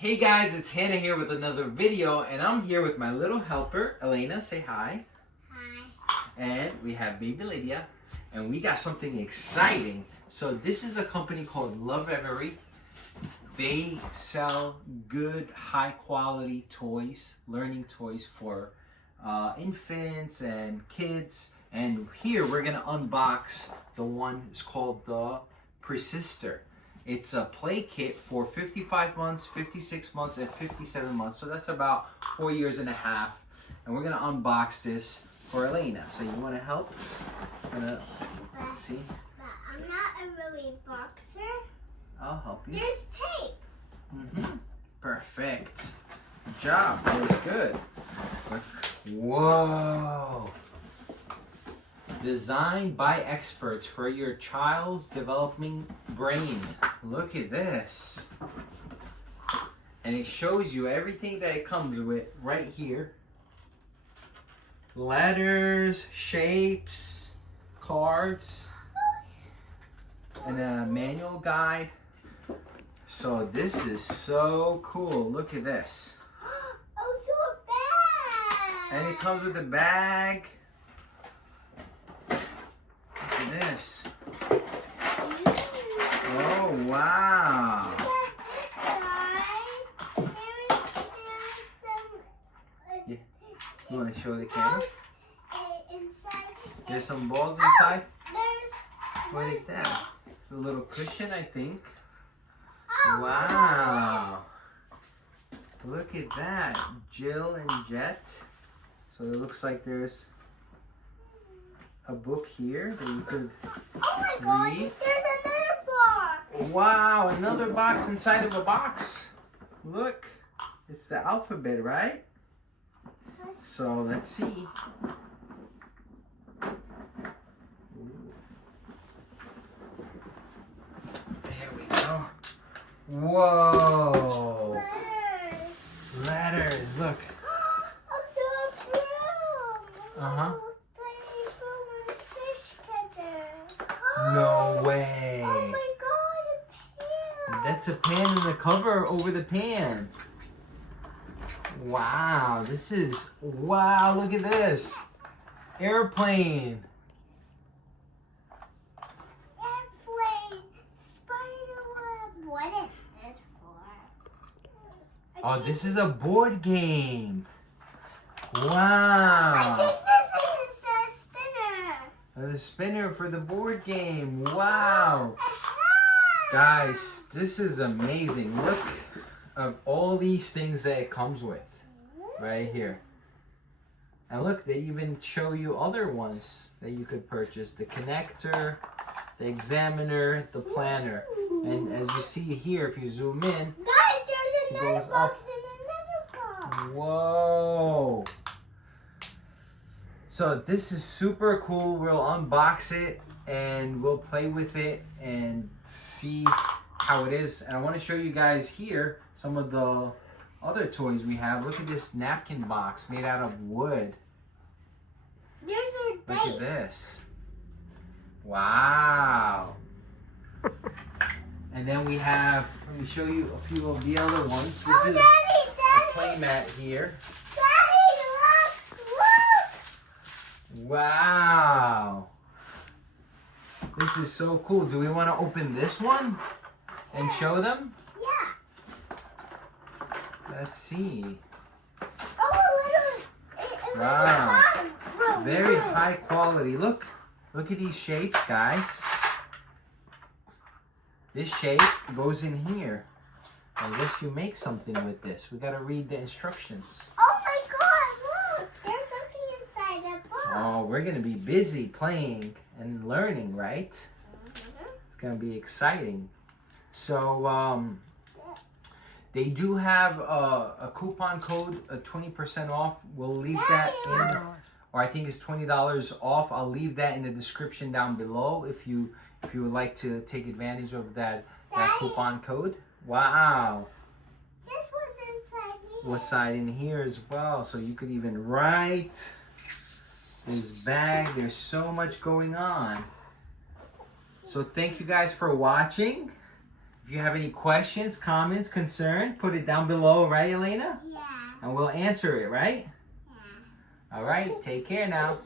Hey guys, it's Hannah here with another video, and I'm here with my little helper, Elena. Say hi. Hi. And we have baby Lydia, and we got something exciting. So this is a company called Lovevery. They sell good, high quality toys, learning toys for infants and kids. And here we're gonna unbox the one that's called the Persister. It's a play kit for 55 months, 56 months, and 57 months. So that's about 4 years and a half. And we're gonna unbox this for Elena. So you wanna help? See? But I'm not a really boxer. I'll help you. There's tape. Perfect. Good job. That was good. Whoa. Designed by experts for your child's developing brain. Look at this. And it shows you everything that it comes with right here. Letters, shapes, cards, and a manual guide. So this is so cool. Look at this. Oh, so a bag. And it comes with a bag. Look at this. Oh, wow. Look at this, guys. There's some... Yeah. You want to show the camera? balls inside. There's some balls inside. There's... What is that? It's a little cushion, I think. Oh, Wow. Look at that. Jill and Jet. So it looks like there's a book here that you could oh my God, read. there's another box. Wow, another box inside of a box. Look, it's the alphabet, right? So let's see. There we go. Whoa. Letters, look. Uh-huh. No way. Oh my God, a pan. That's a pan and a cover over the pan. Wow, this is, wow, look at this. Airplane. Airplane. Spider web. What is this for? Oh, this is a board game. I Wow. think this is a spinner. The spinner for the board game. Wow. Aha. Guys, this is amazing. Look at all these things that it comes with right here. And look, they even show you other ones that you could purchase. The connector, the examiner, the planner. And as you see here, if you zoom in, Guys, there's another goes box up. and another box. Whoa. So this is super cool. We'll unbox it and we'll play with it and see how it is. And I want to show you guys here some of the other toys we have. Look at this napkin box made out of wood. There's a Look base. at this. Wow. And then we have, let me show you a few of the other ones. This is a play mat here. Daddy, look. Wow. This is so cool. Do we want to open this one and show them? Yeah. Let's see. Oh, a little. Wow. Whoa, Very whoa. high quality. Look at these shapes, guys. This shape goes in here. I guess you make something with this. We got to read the instructions. Oh my God, look. There's something inside that box. Oh, we're going to be busy playing and learning, right? It's going to be exciting. So, they do have a coupon code, a 20% off. We'll leave that in, or I think it's $20 off. I'll leave that in the description down below if you would like to take advantage of that coupon code. Wow. This was inside here. What's side in here as well, so you could even write. This bag, there's so much going on. So thank you guys for watching. If you have any questions, comments, concern, put it down below, right, Elena? Yeah. And we'll answer it, right? Yeah. All right, take care now.